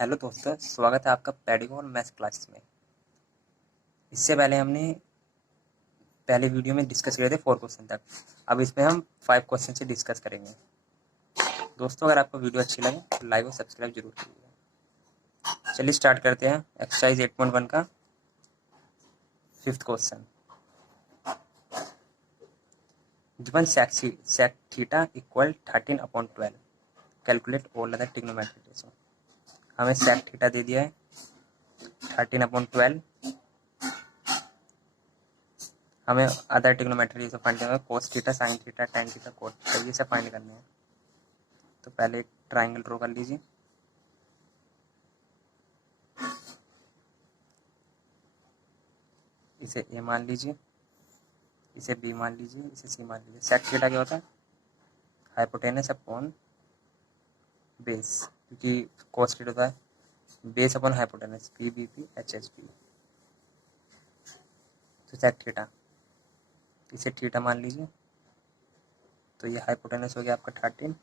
Hello दोस्तों, स्वागत है आपका पेडिगोन मैथ्स क्लासेस में। इससे पहले हमने पहले वीडियो में डिस्कस किए थे 4 क्वेश्चन तक। अब इसमें हम 5 क्वेश्चन से डिस्कस करेंगे। दोस्तों, अगर आपको वीडियो अच्छी लगे तो लाइक और सब्सक्राइब जरूर कीजिएगा। चलिए स्टार्ट करते हैं एक्सरसाइज 8.1 का 5th question. Given sec theta equal 13/12, calculate all other trigonometric ratio. हमें sec थीटा दे दिया है 13/12। हमें अदर ट्रिग्नोमेट्री रेशो फाइंड करना है, cos theta, sin theta, tan theta, cot theta, ये सब फाइंड करने हैं। तो पहले एक ट्राइंगल ड्रॉ कर लीजिए। इसे ए मान लीजिए, इसे बी मान लीजिए, इसे सी मान लीजिए। सेक थीटा क्या होता है? हाइपोटेनस अपॉन बेस, क्योंकि cos थीटा होता है base upon hypotenuse, P B P H H P. तो सेक थीटा, इसे थीटा मान लीजिए। तो ये हाइपोटेनस हो गया आपका 13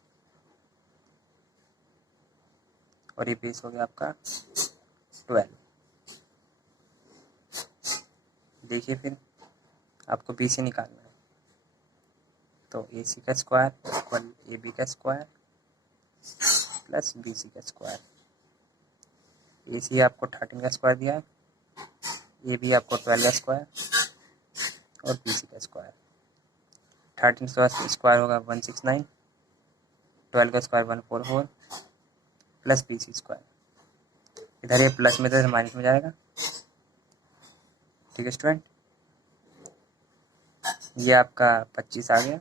और ये बेस हो गया आपका 12। देखिए फिर आपको बी से निकालना है। तो ए सी का स्क्वायर इक्वल ए बी का स्क्वायर प्लस बी सी का स्क्वायर। ए सी आपको 13 का स्क्वायर दिया है, ए बी आपको 12 का स्क्वायर और बी सी का स्क्वायर। 13 का स्क्वायर होगा 169, 12 का square 144 plus B C square. इधर ये प्लस में, इधर माइनस में जाएगा। ठीक है स्टूडेंट, ये आपका 25 आ गया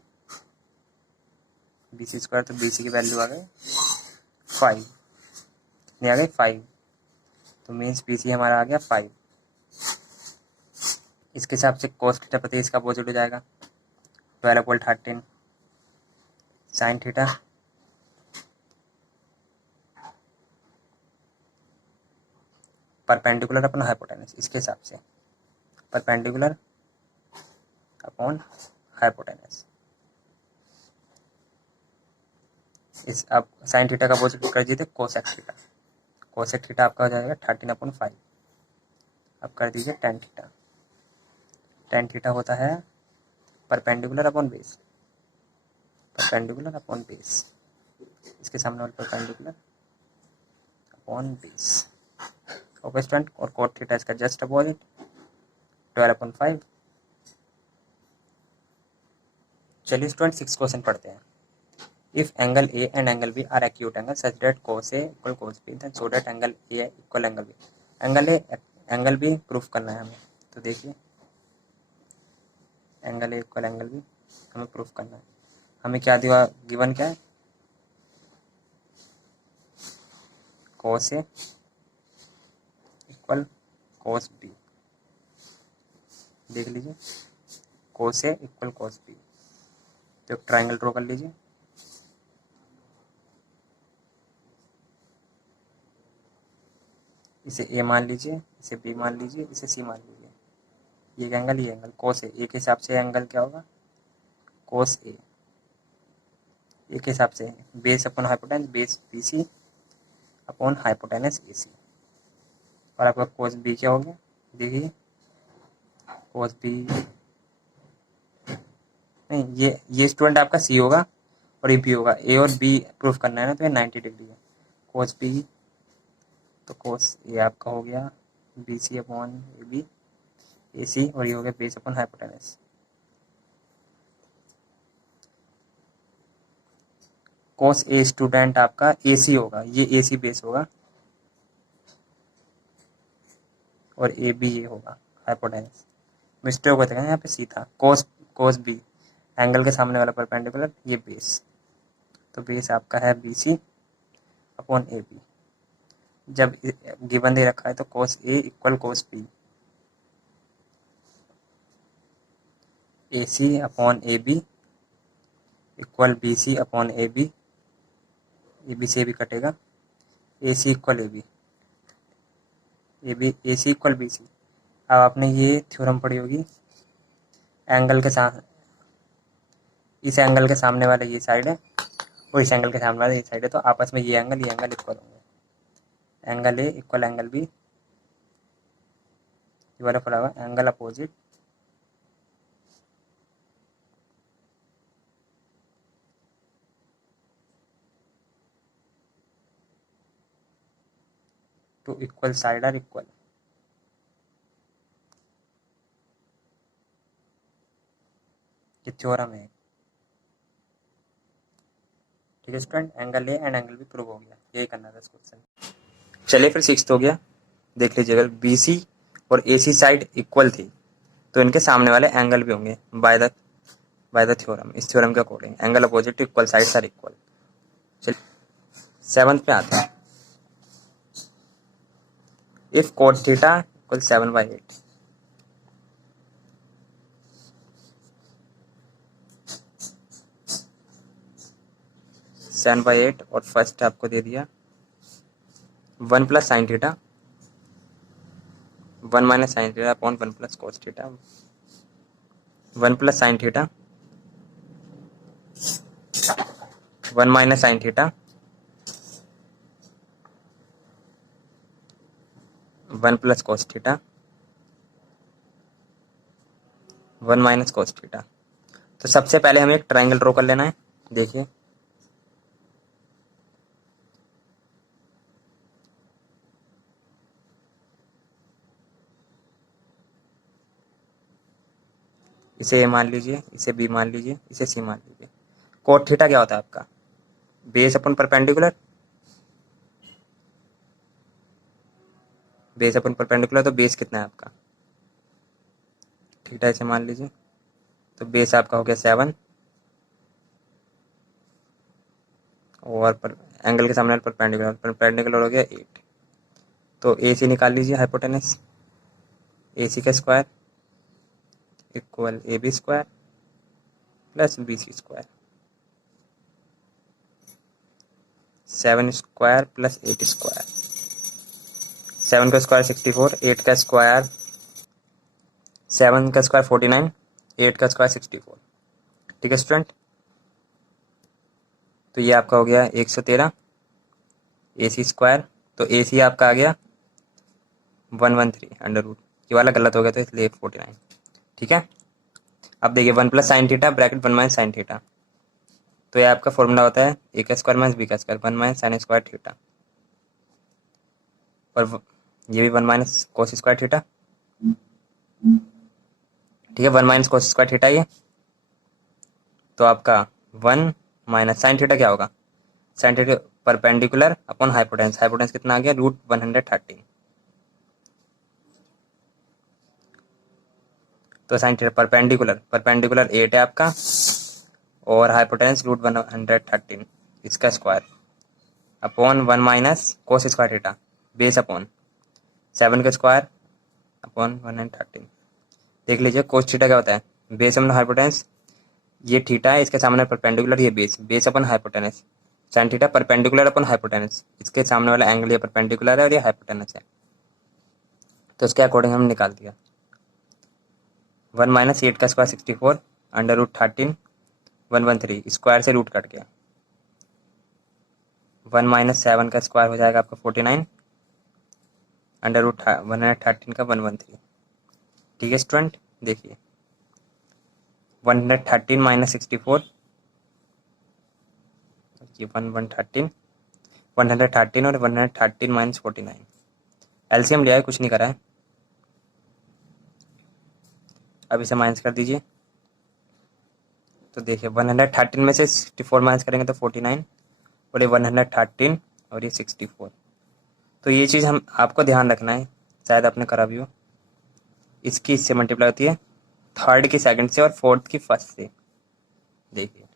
बी सी स्क्वायर। तो बी सी की वैल्यू आ गई 5, नहीं आ गई 5। तो मीन्स बी सी हमारा आ गया 5। इसके हिसाब से cos थीटा प्रति इसका अपोजिट हो जाएगा 12/13 sin theta perpendicular upon hypotenuse. इसके हिसाब से परपेंडिकुलर अपॉन हाइपोटेनस। इस अब sin थीटा का अपोजिट कर दीजिए कोसेक थीटा। कोसेक थीटा आपका हो जाएगा 13/5। अब कर दीजिए tan थीटा। tan थीटा होता है perpendicular upon base, perpendicular upon base. इसके सामने वाला perpendicular upon base. Okay student, और cot थीटा इसका जस्ट अपोजिट 12/5। चलिए स्टूडेंट 6 क्वेश्चन पढ़ते हैं। If angle A and angle B are acute angle such that cos A equal cos B then so that angle A equal angle B. Angle A angle B proof करना है हमें। तो देखिए angle A equal angle B हमें proof करना है। हमें क्या दिया, गिवन क्या है? cos A equal cos B. देख लीजिए cos A equal cos B. तो एक ट्राइंगल ड्रॉ कर लीजिए। इसे ए मान लीजिए, इसे बी मान लीजिए, इसे सी मान लीजिए। ये एंगल, ये एंगल cos ए के हिसाब से एंगल क्या होगा? cos ए के हिसाब से base upon hypotenuse, base B C upon hypotenuse A C. और आपका cos बी क्या हो गया? देखिए cos बी, नहीं ये स्टूडेंट आपका सी होगा और ये बी होगा। ए और बी प्रूफ करना है ना, तो ये 90 डिग्री है। cos बी, तो cos ए आपका हो गया B C upon A B A C, और ये हो गया base upon hypotenuse. cos A student आपका ए सी होगा, ये ए सी बेस होगा और ए बी ये होगा हाइपोटेनस। मिस्टेक होता है यहाँ पे, सी था। cos बी एंगल के सामने वाला परपेंडिकुलर, ये बेस। तो बेस आपका है B C upon A B. जब गिवन दे रखा है तो cos A equal cos B, A C upon A B equal B C upon A B से भी कटेगा। A C equal A C equal B C. अब आपने ये थ्योरम पढ़ी होगी, एंगल के साथ इस एंगल के सामने वाला ये साइड है और इस एंगल के सामने वाला ये साइड है, तो आपस में ये एंगल इक्वल होंगे। Angle A equal angle B, ये वाला पड़ा हुआ angle opposite to equal side are equal. ये थ्योरम है। ठीक है student, angle A and angle B prove हो गया, यही करना था इस क्वेश्चन। चलिए फिर 6th हो गया, देख लीजिए अगर BC और AC साइड इक्वल थी तो इनके सामने वाले एंगल भी होंगे बाय द थ्योरम। इस थ्योरम के according angle opposite to equal sides are equal. चलिए 7th पे आते हैं। इफ cot थीटा इक्वल 7/8, और फर्स्ट आपको दे दिया 1 plus sine theta, 1 minus sine theta upon 1 plus cos theta, 1 plus sine theta, 1 minus sine theta, 1 plus cos theta, 1 minus cos theta. तो सबसे पहले हमें एक ट्राइंगल ड्रॉ कर लेना है। देखिए इसे ए मान लीजिए, इसे बी मान लीजिए, इसे सी मान लीजिए। कोट थीटा क्या होता है आपका? बेस अपन परपेंडिकुलर, बेस अपन परपेंडिकुलर, तो बेस कितना है आपका? थीटा इसे मान लीजिए, तो बेस आपका हो गया 7 और एंगल के सामने परपेंडिकुलर हो गया 8। तो ए सी निकाल लीजिए, हाइपोटेनस ए सी का square equal A B square plus B C square, 7 square plus 8 square, 7 का स्क्वायर 64, 8 का स्क्वायर 7 का स्क्वायर 49, 8 का स्क्वायर 64। ठीक है स्टूडेंट, तो ये आपका हो गया 113 ए सी स्क्वायर। तो ए सी आपका आ गया 113 अंडर रूट, ये वाला गलत हो गया तो इसलिए 49। ठीक है, अब देखिए 1 plus sine theta bracket 1 minus sine theta, तो ये आपका फॉर्मूला होता है ए का स्क्वायर माइनस बी का square 1 minus sine square theta, और ये भी 1 माइनस कोस स्क्वायर थीटा। ठीक है, 1 माइनस कोस स्क्वायर थीटा ये, तो आपका 1 माइनस साइन थीटा क्या होगा? Sine theta perpendicular upon hypotenuse, hypotenuse कितना आ गया? रूट 113। तो साइन थीटा परपेंडिकुलर 8 है आपका और हाइपोटेनस रूट 113, इसका square upon 1 minus cos square theta, base upon 7 का स्क्वायर अपॉन 113। देख लीजिए कोस थीटा क्या होता है? बेस अपॉन हाइपोटेनस, ये थीटा है, इसके सामने परपेंडिकुलर, ये बेस अपन hypotenuse, sine theta perpendicular upon hypotenuse, इसके सामने वाला एंगल ये परपेंडिकुलर है और ये हाइपोटेनस है, तो उसके अकॉर्डिंग हम निकाल दिया 1 माइनस 8 का स्क्वायर 64 अंडर रूट 13 113, स्क्वायर से रूट कट गया, 1 माइनस 7 का स्क्वायर हो जाएगा आपका 49 अंडर रूट 113 का 113। ठीक है स्टूडेंट, देखिए 113 माइनस 64, ये 113 और 113 माइनस 49, एलसीएम लिया है, कुछ नहीं करा है। अब इसे माइनस कर दीजिए, तो देखिए 113 में से 64 माइनस करेंगे तो 49 और ये 113 और ये 64। तो ये चीज़ हम आपको ध्यान रखना है, शायद आपने करा भी हो। इसकी इससे मल्टीप्लाई होती है थर्ड की सेकंड से और फोर्थ की फर्स्ट से। देखिए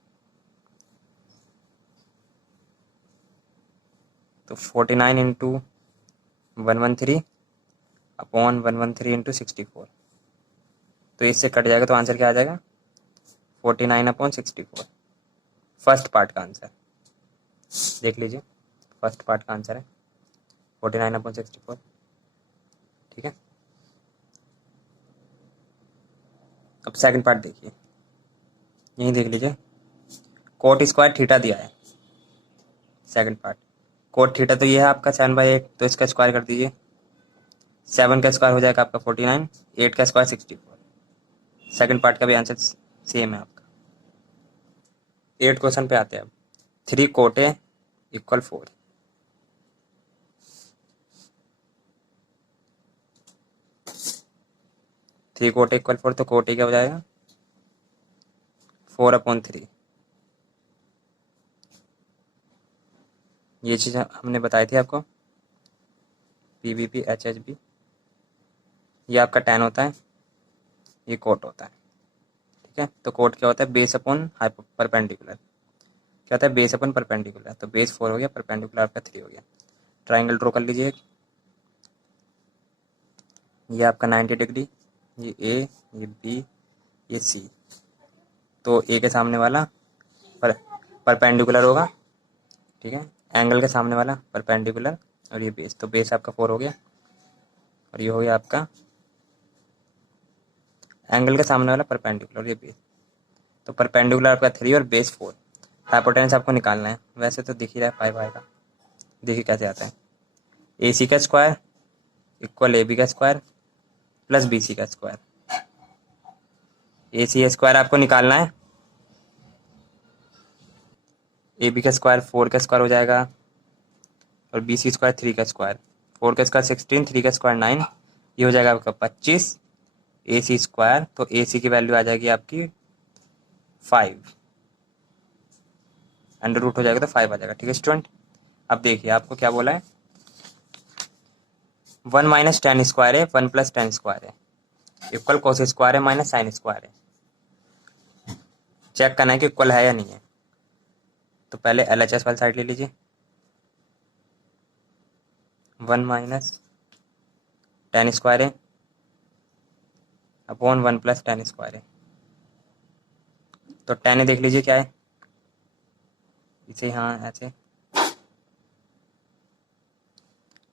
तो 49 इंटू 113 अपॉन 113 इंटू 64, तो इससे कट जाएगा, तो आंसर क्या आ जाएगा? 49 अपॉन 64, फर्स्ट पार्ट का आंसर। देख लीजिए फर्स्ट पार्ट का आंसर है 49 अपॉन 64। ठीक है, अब सेकंड पार्ट देखिए, यही देख लीजिए, कोट स्क्वायर थीटा दिया है, सेकंड पार्ट कोट थीटा तो ये है आपका 7/8, तो इसका स्क्वायर कर दीजिए। 7 का स्क्वायर हो जाएगा आपका 49, 8 का स्क्वायर 64। सेकंड पार्ट का भी आंसर सेम है आपका। 8 क्वेश्चन पे आते हैं अब। 3 cot A equal 4। 3 cot A equal 4, तो कोट ए क्या हो जाएगा 4/3। ये चीज़ हमने बताई थी आपको, PVP HHB। ये आपका tan होता है, ये कोट होता है। ठीक है, तो कोट क्या होता है बेस अपॉन परपेंडिकुलर। क्या होता है बेस अपन परपेंडिकुलर, तो बेस 4 हो गया, परपेंडिकुलर आपका 3 हो गया। ट्राइंगल ड्रॉ कर लीजिए। ये आपका 90 डिग्री, ये ए, ये बी, ये सी। तो ए के सामने वाला परपेंडिकुलर होगा। ठीक है, एंगल के सामने वाला परपेंडिकुलर, और ये बेस, तो बेस आपका 4 हो गया। और ये हो गया आपका एंगल के सामने वाला परपेंडिकुलर, ये बेस। तो परपेंडिकुलर आपका 3 और बेस 4। हाइपोटेनस आपको निकालना है। वैसे तो दिख ही रहा है 5 आएगा, देखिए कैसे आता है। ए सी का स्क्वायर इक्वल ए बी का स्क्वायर प्लस बी सी का स्क्वायर। ए सी स्क्वायर आपको निकालना है। ए बी का स्क्वायर 4 का स्क्वायर हो जाएगा, और बी सी स्क्वायर 3 का स्क्वायर। 4 का स्क्वायर 16, 3 का स्क्वायर 9, ये हो जाएगा आपका 25। ए सी स्क्वायर, तो ए सी की वैल्यू आ जाएगी आपकी 5, अंडर रूट हो जाएगा तो 5 आ जाएगा। ठीक है स्टूडेंट, अब देखिए आपको क्या बोला है, 1 माइनस टेन स्क्वायर है, 1 प्लस टेन स्क्वायर है, इक्वल कोस स्क्वायर है माइनस साइन स्क्वायर है। चेक करना है कि इक्वल है या नहीं है। तो पहले LHS वाली साइड ले लीजिए। 1 माइनस टेन स्क्वायर है अपॉन 1 प्लस टेन स्क्वायर है। तो टेन देख लीजिए क्या है, इसे यहाँ ऐसे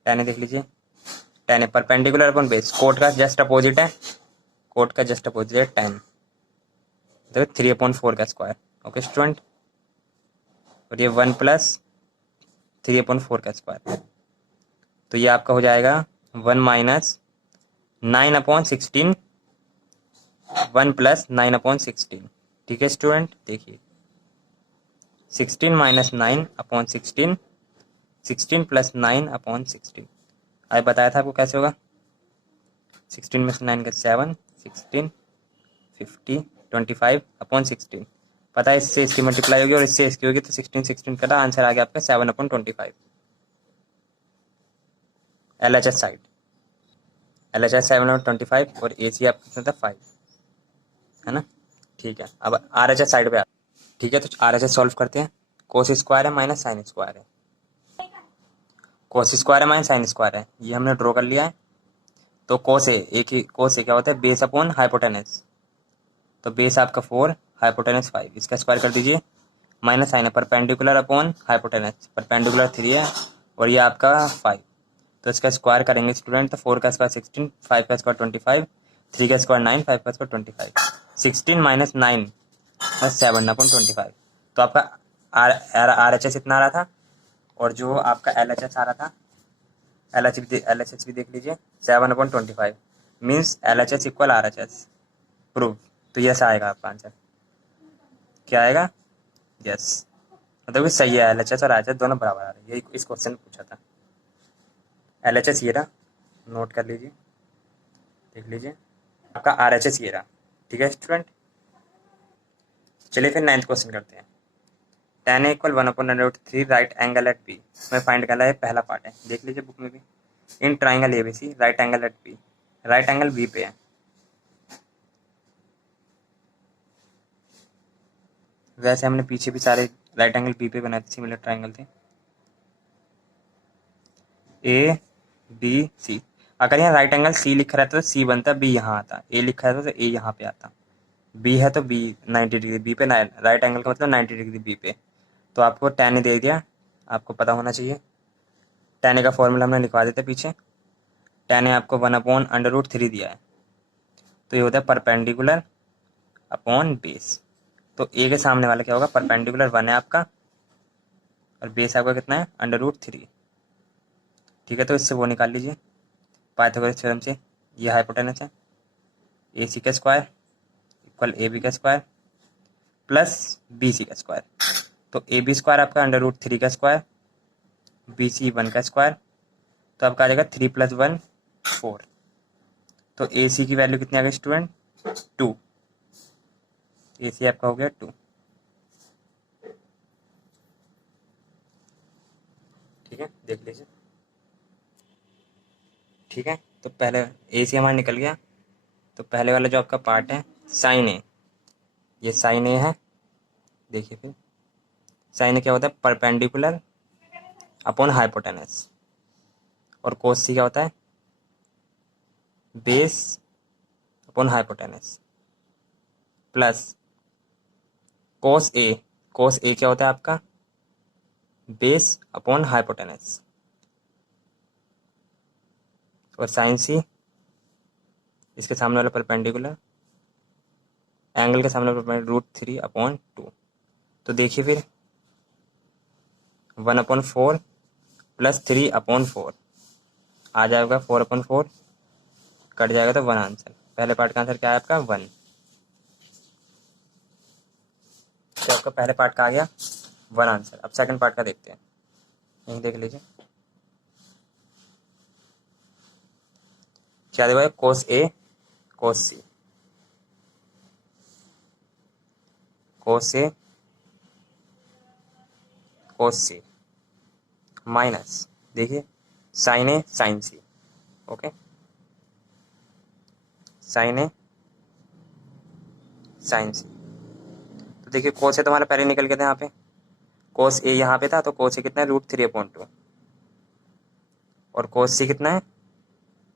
टेन देख लीजिए। टेन है परपेंडिकुलर अपॉन बेस, कोट का जस्ट अपोजिट है, कोट का जस्ट अपोजिट है टेन, तो 3/4 का स्क्वायर। ओके स्टूडेंट, और ये 1 प्लस 3/4 का स्क्वायर, तो ये आपका हो जाएगा 1 माइनस 9/16, 1 प्लस 9/16। ठीक है स्टूडेंट, देखिए 16 माइनस 9/16, 16 प्लस 9/16। आज बताया था आपको कैसे होगा। 16 में से 9 का 7, 16, 50, 25/16। पता है इससे इसकी मल्टीप्लाई होगी और इससे इसकी होगी, तो 16 16 का आंसर आ गया आपका 7/25। LHS साइड, LHS 7/25 और AC आपका कितना था 5, है ना। ठीक है, अब RHS साइड पे आ। ठीक है, तो RHS सॉल्व करते हैं। कोस स्क्वायर है माइनस साइन स्क्वायर है, कोस स्क्वायर है माइनस साइन स्क्वायर है, ये हमने ड्रॉ कर लिया है। तो कोस ए, एक ही कोस ए क्या होता है बेस अपॉन हाइपोटेनस, तो बेस आपका 4, हाइपोटेनस 5, इसका स्क्वायर कर दीजिए। माइनस साइन है परपेंडिकुलर अपॉन हाइपोटेनस, परपेंडिकुलर 3 है और ये आपका 5, तो इसका स्क्वायर करेंगे स्टूडेंट। तो 4 का स्क्वायर 16, 5 का स्क्वायर 25, 3 का स्क्वायर 9, 5 का स्क्वायर 25। 16 माइनस 9 बस 7/25। तो आपका RHS इतना आ रहा था, और जो आपका LHS आ रहा था, LHS भी देख लीजिए 7/25, means LHS equal RHS prove. तो यस आएगा आपका आंसर, क्या आएगा यस, मतलब कि सही है। LHS और RHS दोनों बराबर आ रहे हैं, यही इस क्वेश्चन में पूछा था। LHS ये रहा, नोट कर लीजिए, देख लीजिए आपका RHS ये रहा। ठीक है स्टूडेंट, चलिए फिर 9th क्वेश्चन करते हैं। tan A equal 1/√3 right angle at B में फाइंड करना है, पहला पार्ट है, देख लीजिए बुक में भी। In triangle ABC right angle at B, right angle B पे है। वैसे हमने पीछे भी सारे राइट एंगल बी पे बनाए थे, सिमिलर ट्राइंगल थे। ABC, अगर यहाँ राइट एंगल C लिखा रहता तो C बनता, B यहाँ आता, A लिखा रहता तो A यहाँ पे आता, B है तो B 90 डिग्री B पे, राइट एंगल का मतलब 90 डिग्री B पे। तो आपको tan A दे दिया, आपको पता होना चाहिए। tan A का फॉर्मूला हमने लिखवा देते पीछे। tan A आपको 1/√3 दिया है, तो ये होता है परपेंडिकुलर अपॉन बेस। तो A के सामने वाला क्या होगा, परपेंडिकुलर 1 है आपका, और बेस आपका कितना है √3। ठीक है, तो इससे वो निकाल लीजिए पाइथागोरस थ्योरम से। ये हाइपोटेनस है, ए सी का स्क्वायर इक्वल ए बी का स्क्वायर प्लस बी सी का स्क्वायर। तो ए बी स्क्वायर आपका √3 का स्क्वायर, बी सी 1 का स्क्वायर, तो आपका आ जाएगा 3 + 1 4। तो ए सी की वैल्यू कितनी आ गई स्टूडेंट 2। ए सी आपका हो गया 2। ठीक है, देख लीजिए। ठीक है, तो पहले ए सी हमारा निकल गया। तो पहले वाला जो आपका पार्ट है साइन ए, ये साइन ए है। देखिए फिर साइन ए क्या होता है परपेंडिकुलर अपॉन हाइपोटेनस। और कोस सी क्या होता है base upon hypotenuse plus cos A. Cos A क्या होता है आपका बेस अपॉन हाइपोटेनस। और साइन सी इसके सामने वाला परपेंडिकुलर एंगल के सामने वाला √3/2। तो देखिए फिर 1/4 प्लस 3/4 आ जाएगा 4/4, कट जाएगा तो 1 आंसर। पहले पार्ट का आंसर क्या है आपका 1। तो आपका पहले पार्ट का आ गया 1 आंसर। अब सेकंड पार्ट का देखते हैं, यहीं देख लीजिए क्या देगा कोस A cos C. Cos A cos C minus देखिए साइन ए साइन सी। ओके, साइन ए साइन सी। तो देखिए कोस ए तो हमारा पहले निकल गया था यहाँ पे, कोस ए यहाँ पे था, तो कोस ए कितना है √3/2 और कोस सी कितना है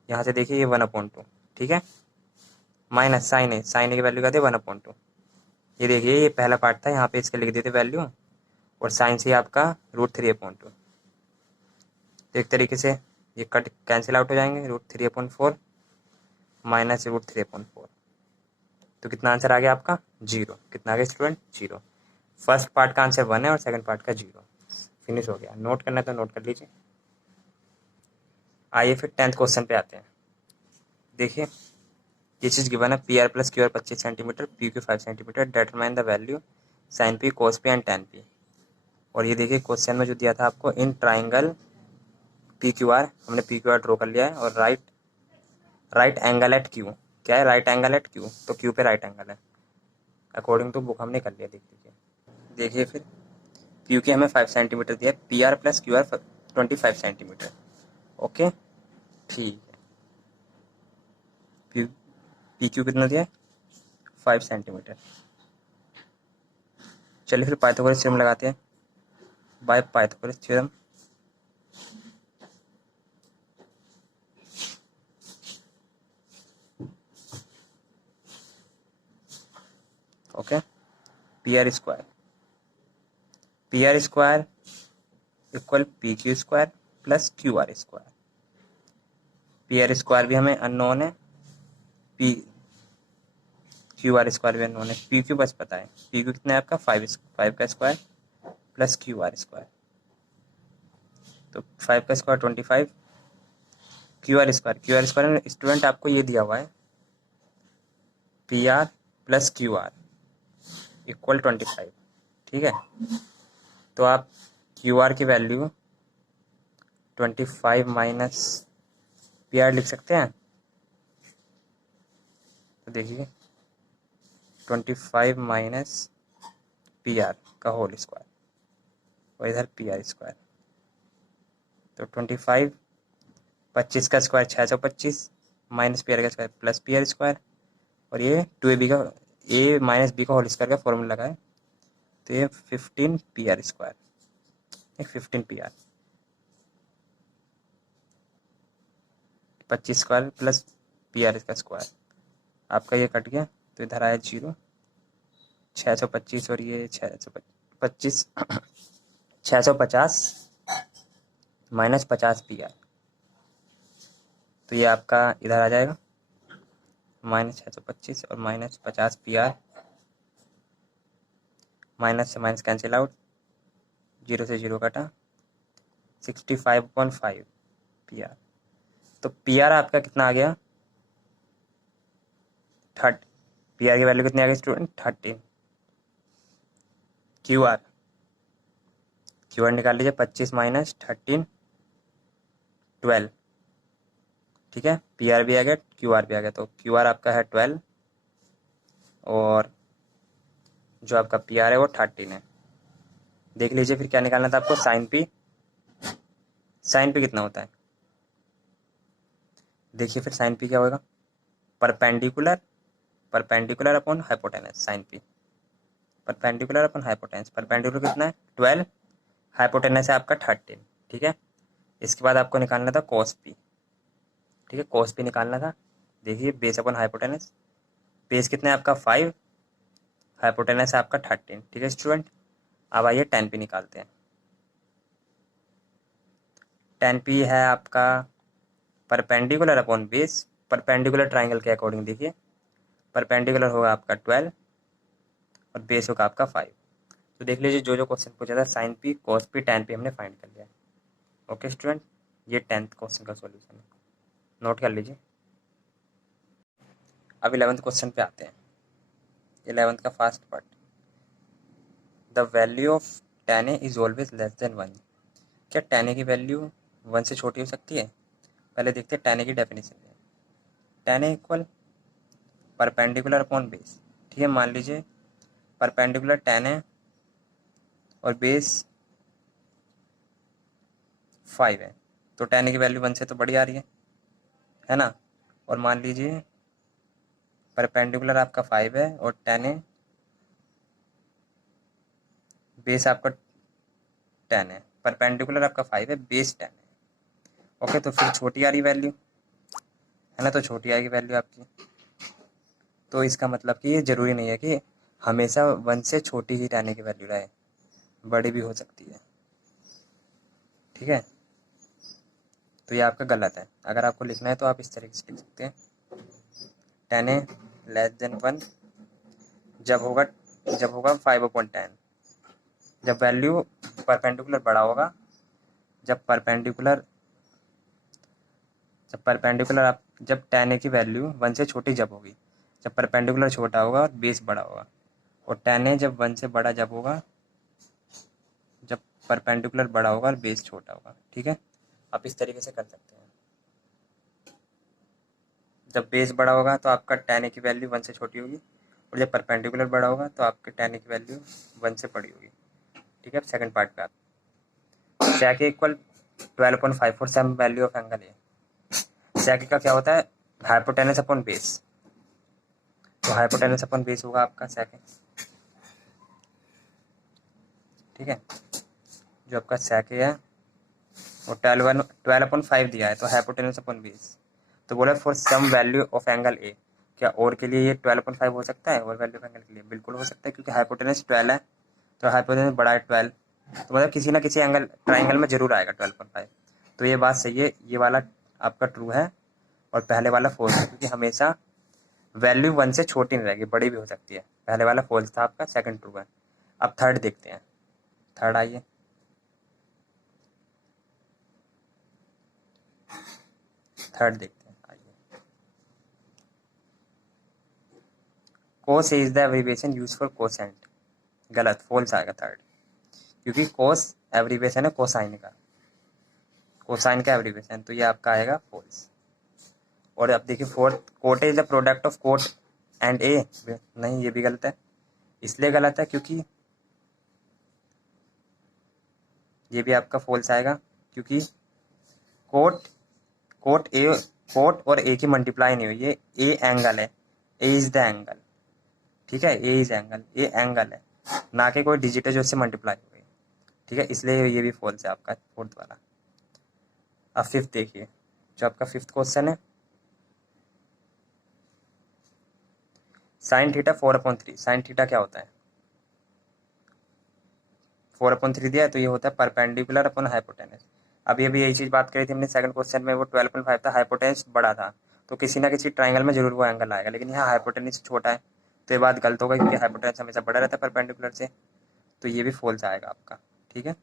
यहाँ से देखिए ये 1/2। ठीक है, माइनस साइन ए की वैल्यू क्या थी 1/2। ये देखिए ये पहला पार्ट था, यहाँ पे इसके लिख दिए थे वैल्यू, और साइन सी आपका √3/2। तो एक तरीके से ये कट कैंसिल आउट हो जाएंगे, √3/4 माइनस √3/4। तो कितना आंसर आ गया आपका 0। कितना आ गया स्टूडेंट 0। फर्स्ट पार्ट का आंसर 1 है और सेकंड पार्ट का 0। फिनिश हो गया। नोट करना है तो नोट कर लीजिए। आइए फिर 10th क्वेश्चन पे आते हैं। देखिए ये चीज़ गिवन है P R plus Q R 25 centimeter, P Q 5 centimeter, determine the value sine P cos P and tan P. और ये देखिए क्वेश्चन में जो दिया था आपको in triangle P Q R, हमने पी क्यू आर ड्रॉ कर लिया है। और राइट एंगल एट क्यू, क्या है राइट एंगल एट क्यू, तो क्यू पे राइट एंगल है अकॉर्डिंग टू बुक हमने कर लिया। देख लीजिए, देखिए फिर क्यू की हमें 5 सेंटीमीटर दिया है, P R plus Q R 25 centimetre. Okay ठीक है, पी क्यू कितना दिया है 5 सेंटीमीटर। चलिए फिर पाइथागोरस थ्योरम लगाते हैं। By Pythagoras theorem okay, P R square equal P Q square plus Q are square. P R square भी हमें अननोन है, पी क्यू आर स्क्वायर भी अननोन है। पी क्यू बस पता है, पी क्यू कितना है आपका 5 का square plus Q are square. तो 5 का स्क्वायर 25, क्यू आर स्क्वायर में स्टूडेंट आपको ये दिया हुआ है P R plus Q are equal 25। ठीक है, तो आप क्यू आर की वैल्यू 25 माइनस पी आर लिख सकते हैं। तो देखिए 25 माइनस पी आर का होल स्क्वायर और इधर पी आर स्क्वायर। तो 25 25 का स्क्वायर 625 माइनस पी आर का square plus P R square, और ये 2ab का ए माइनस बी का होल स्क्वायर का फॉर्मूला लगा है। तो ये 15 P R square, 15 P R 25 square plus P R का स्क्वायर आपका ये कट गया, तो इधर आया 0। 625 और ये 625 650 माइनस 50 पी आर, तो ये आपका इधर आ जाएगा माइनस 625 और माइनस 50 पी आर, माइनस से माइनस कैंसिल आउट, जीरो से जीरो कटा, 65/5 PR। तो PR आपका कितना आ गया, 30। PR की वैल्यू कितनी आ गई स्टूडेंट, 13। QR निकाल लीजिए, 25 माइनस 13 12। ठीक है, PR भी आ गया, QR भी आ गया, तो QR आपका है 12 और जो आपका PR है वो 13 है। देख लीजिए फिर क्या निकालना था आपको, साइन P। साइन P कितना होता है, देखिए फिर साइन P क्या होगा, perpendicular upon hypotenuse. Sine P perpendicular upon hypotenuse, perpendicular कितना है 12, हाइपोटेनस है आपका 13। ठीक है, इसके बाद आपको निकालना था cos P। ठीक है, cos P निकालना था। देखिए बेस अपन हाइपोटेनस, बेस कितना है आपका 5, हाइपोटेनस है आपका 13। ठीक है स्टूडेंट, अब आइए tan P निकालते हैं। tan P है आपका perpendicular upon base, perpendicular triangle के अकॉर्डिंग देखिए, परपेंडिकुलर होगा आपका 12 और बेस होगा आपका 5। तो देख लीजिए जो जो क्वेश्चन पूछा था sine P, cos P, tan P हमने फाइंड कर लिया है। ओके स्टूडेंट, ये 10th क्वेश्चन का सॉल्यूशन है, नोट कर लीजिए। अब 11th क्वेश्चन पे आते हैं, 11th का first part. The value of tan A is always less than 1। क्या tan A की वैल्यू 1 से छोटी हो सकती है? पहले देखते हैं tan A की डेफिनेशन में। tan A equal perpendicular upon base. ठीक है, मान लीजिए परपेंडिकुलर tan A और बेस 5 है, तो tan A की वैल्यू 1 से तो बड़ी आ रही है ना। और मान लीजिए परपेंडिकुलर आपका 5 है और tan A बेस आपका 10 है, परपेंडिकुलर आपका 5 है, बेस 10 है। ओके, तो फिर छोटी आ रही वैल्यू है ना, तो छोटी आएगी वैल्यू आपकी। तो इसका मतलब कि ये ज़रूरी नहीं है कि हमेशा 1 से छोटी ही रहने की वैल्यू रहे, बड़ी भी हो सकती है। ठीक है, तो ये आपका गलत है। अगर आपको लिखना है तो आप इस तरीके से लिख सकते हैं, tan A लेस देन 1 जब होगा 5/10। जब वैल्यू परपेंडिकुलर बड़ा होगा, जब परपेंडिकुलर जब tan A की वैल्यू 1 से छोटी जब होगी, जब परपेंडिकुलर छोटा होगा और बेस बड़ा होगा। और tan A जब 1 से बड़ा जब होगा, जब परपेंडिकुलर बड़ा होगा और बेस छोटा होगा। ठीक है, आप इस तरीके से कर सकते हैं। जब बेस बड़ा होगा तो आपका tan A की वैल्यू 1 से छोटी होगी, और जब परपेंडिकुलर बड़ा होगा तो आपके tan A की वैल्यू 1 से बड़ी होगी। ठीक है, सेकंड पार्ट पे आप sec A equal 12/5 for some value of angle A. sec A का क्या होता है, हाइपोटेनस अपॉन बेस, तो हाइपोटेनस अपॉन बेस होगा आपका sec A। ठीक है, जो आपका sec A है वो 12/5 दिया है, तो हाइपोटेनस अपॉन बेस। तो बोला for some value of angle A, क्या और के लिए ये 12/5 हो सकता है, और वैल्यू ऑफ एंगल के लिए बिल्कुल हो सकता है, क्योंकि हाइपोटेनस 12 है, तो हाइपोटेनस बड़ा है 12, तो मतलब किसी ना किसी एंगल ट्राइंगल में जरूर आएगा 12/5। तो ये बात सही है, ये वाला आपका ट्रू है और पहले वाला फॉल्स है, क्योंकि हमेशा वैल्यू 1 से छोटी नहीं रहेगी, बड़ी भी हो सकती है। पहले वाला फॉल्स था आपका, सेकंड ट्रू है। अब थर्ड देखते हैं, थर्ड आइए। थर्ड देखते हैं, आइए। Cos is the abbreviation use for cosecant. गलत, फॉल्स आएगा थर्ड, क्योंकि कोस एब्रिविएशन है कोसाइन का, कोसाइन का एब्रिविएशन, तो ये आपका आएगा फॉल्स। और अब देखिए fourth, cot is the product of cot and A. नहीं, ये भी गलत है। इसलिए गलत है क्योंकि ये भी आपका फॉल्स आएगा, क्योंकि कोट कोट ए कोट और ए की मल्टीप्लाई नहीं हुई, ये ए एंगल है, ए इज द एंगल। ठीक है, ए इज एंगल, ए एंगल है, ना कि कोई डिजिट है जो इससे मल्टीप्लाई हो गई। ठीक है, इसलिए ये भी फॉल्स है आपका फोर्थ वाला। अब फिफ्थ देखिए, जो आपका फिफ्थ क्वेश्चन है, साइन थीटा 4/3। साइन थीटा क्या होता है, 4/3 दिया है, तो ये होता है परपेंडिकुलर अपॉन हाइपोटेनस। अभी अभी यही चीज बात करी थी हमने सेकंड क्वेश्चन में, वो 12/5 था, हाइपोटेनस बड़ा था, तो किसी ना किसी ट्राइंगल में जरूर वो एंगल आएगा, लेकिन यहाँ हाइपोटेनस छोटा है, तो ये बात गलत होगा, क्योंकि हाइपोटेनस हमेशा बड़ा रहता है परपेंडिकुलर से, तो ये भी फॉल्स आएगा आपका। ठीक है।